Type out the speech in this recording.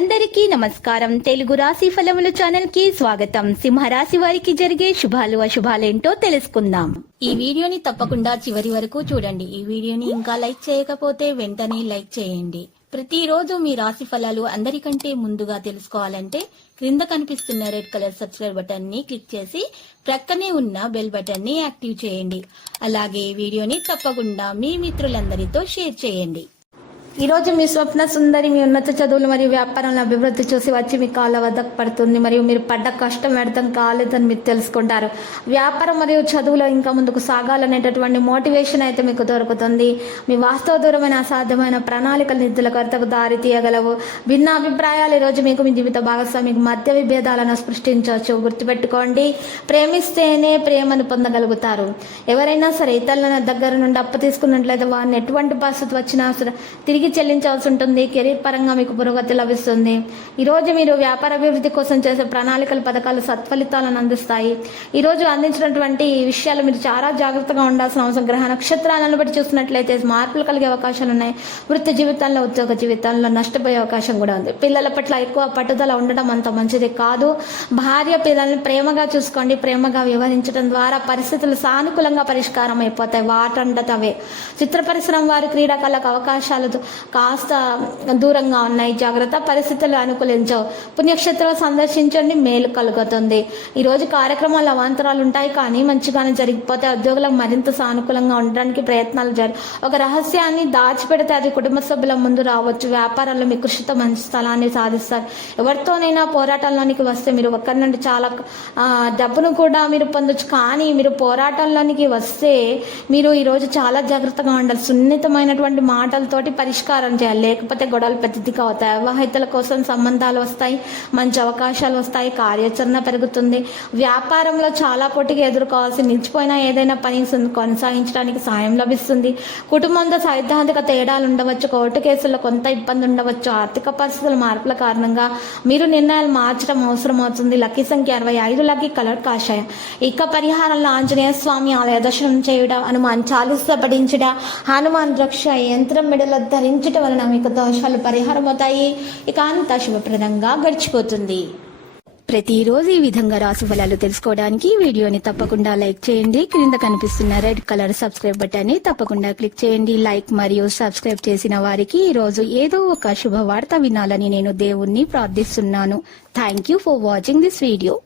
అందరికీ నమస్కారం. తెలుగు రాశి ఫలముల ఛానల్ కి స్వాగతం. సింహరాశి వారికి జరిగే శుభాలు అశుభాలేంటో తెలుసుకుందాం. ఈ వీడియోని తప్పకుండా చివరి వరకు చూడండి. ఈ వీడియోని ఇంకా లైక్ చేయకపోతే వెంటనే లైక్ చేయండి. ప్రతిరోజు మీ రాశి ఫలాలు అందరికంటే ముందుగా తెలుసుకోవాలంటే క్రింద కనిపిస్తున్న రెడ్ కలర్ సబ్స్క్రైబ్ బటన్ ని క్లిక్ చేసి ప్రక్కనే ఉన్న బెల్ బటన్ ని యాక్టివ్ చేయండి. అలాగే ఈ వీడియోని తప్పకుండా మీ మిత్రులందరితో షేర్ చేయండి. ఈ రోజు మీ స్వప్న సుందరి మీ ఉన్నత చదువులు మరియు వ్యాపారంలో అభివృద్ధి చూసి వచ్చి మీ కాళ్ళ వద్దకు పడుతుంది మరియు మీరు పడ్డ కష్టం వ్యర్థం కాలేదని మీరు తెలుసుకుంటారు. వ్యాపారం మరియు చదువులో ఇంకా ముందుకు సాగాలనేటటువంటి మోటివేషన్ అయితే మీకు దొరుకుతుంది. మీ వాస్తవ దూరమైన అసాధ్యమైన ప్రణాళికల నిధుల కొరతకు దారి తీయగలవు. భిన్న అభిప్రాయాలు ఈరోజు మీకు మీ జీవిత భాగస్వామికి మధ్య విభేదాలను సృష్టించవచ్చు. గుర్తుపెట్టుకోండి, ప్రేమిస్తేనే ప్రేమను పొందగలుగుతారు. ఎవరైనా సరే ఇతరుల దగ్గర నుండి అప్పు తీసుకున్నట్లయితే వారిని ఎటువంటి పరిస్థితి వచ్చినా తిరిగి చెల్లించాల్సి ఉంటుంది. కెరీర్ పరంగా మీకు పురోగతి లభిస్తుంది. ఈరోజు మీరు వ్యాపార అభివృద్ధి కోసం చేసే ప్రణాళికల పథకాలు సత్ఫలితాలను అందిస్తాయి. ఈరోజు అందించినటువంటి విషయాలు మీరు చాలా జాగ్రత్తగా ఉండాల్సిన అవసరం. గ్రహ నక్షత్రాలను బట్టి చూసినట్లయితే మార్పులు కలిగే అవకాశాలు ఉన్నాయి. వృత్తి జీవితంలో ఉద్యోగ జీవితంలో నష్టపోయే అవకాశం కూడా ఉంది. పిల్లల పట్ల ఎక్కువ పట్టుదల ఉండడం అంత మంచిది కాదు. భార్య పిల్లల్ని ప్రేమగా చూసుకోండి. ప్రేమగా వ్యవహరించడం ద్వారా పరిస్థితులు సానుకూలంగా పరిష్కారం అయిపోతాయి. వాటండతవే. చిత్ర పరిశ్రమ వారి క్రీడాకారులకు అవకాశాలు కాస్త దూరంగా ఉన్నాయి. జాగ్రత్త. పరిస్థితులు అనుకూలించవు. పుణ్యక్షేత్రం సందర్శించండి, మేలు కలుగుతుంది. ఈరోజు కార్యక్రమాలు అవాంతరాలు ఉంటాయి, కానీ మంచిగానే జరిగిపోతే ఉద్యోగులకు మరింత సానుకూలంగా ఉండడానికి ప్రయత్నాలు ఒక రహస్యాన్ని దాచిపెడితే అది కుటుంబ సభ్యుల ముందు రావచ్చు. వ్యాపారాల్లో మీ కృషితో మంచి స్థలాన్ని సాధిస్తారు. ఎవరితోనైనా పోరాటంలోనికి వస్తే మీరు ఒక్కరి నుండి చాలా డబ్బును కూడా మీరు పొందొచ్చు, కానీ మీరు పోరాటంలోనికి వస్తే మీరు ఈరోజు చాలా జాగ్రత్తగా ఉండాలి. సున్నితమైనటువంటి మాటలతోటి పరిష్కారం చేయాలి, లేకపోతే గొడవలు పెద్దదిగా అవుతాయి. వివాహితుల కోసం సంబంధాలు వస్తాయి, మంచి అవకాశాలు వస్తాయి, కార్యాచరణ పెరుగుతుంది. వ్యాపారంలో చాలా పోటీగా ఎదుర్కోవాల్సి నిలిచిపోయినా ఏదైనా పని కొనసాగించడానికి సాయం లభిస్తుంది. కుటుంబంతో సైద్ధాంతిక తేడాలు ఉండవచ్చు. కోర్టు కేసుల్లో కొంత ఇబ్బంది ఉండవచ్చు. ఆర్థిక పరిస్థితుల మార్పుల కారణంగా మీరు నిర్ణయాలు మార్చడం అవసరం అవుతుంది. లక్కీ సంఖ్య 65, లక్కీ కలర్ కాషాయం. ఇక పరిహారంలో ఆంజనేయ స్వామి ఆలయ దర్శనం చేయడం, హనుమాన్ చాలీసా పఠించడం, హనుమాన్ రక్ష యంత్రం మెడలో ధరించడం వలన మీకు దోషాలు పరిహారం అవుతాయి. ఇక అంతా శుభప్రదంగా గడిచిపోతుంది. ప్రతిరోజు ఈ విధంగా రాశి ఫలాలు తెలుసుకోవడానికి వీడియోని తప్పకుండా లైక్ చేయండి. క్రింద కనిపిస్తున్న రెడ్ కలర్ సబ్స్క్రైబ్ బటన్ ని తప్పకుండా క్లిక్ చేయండి. లైక్ మరియు సబ్స్క్రైబ్ చేసిన వారికి ఈ రోజు ఏదో ఒక శుభవార్త వినాలని నేను దేవుణ్ణి ప్రార్థిస్తున్నాను. Thank you for watching this video.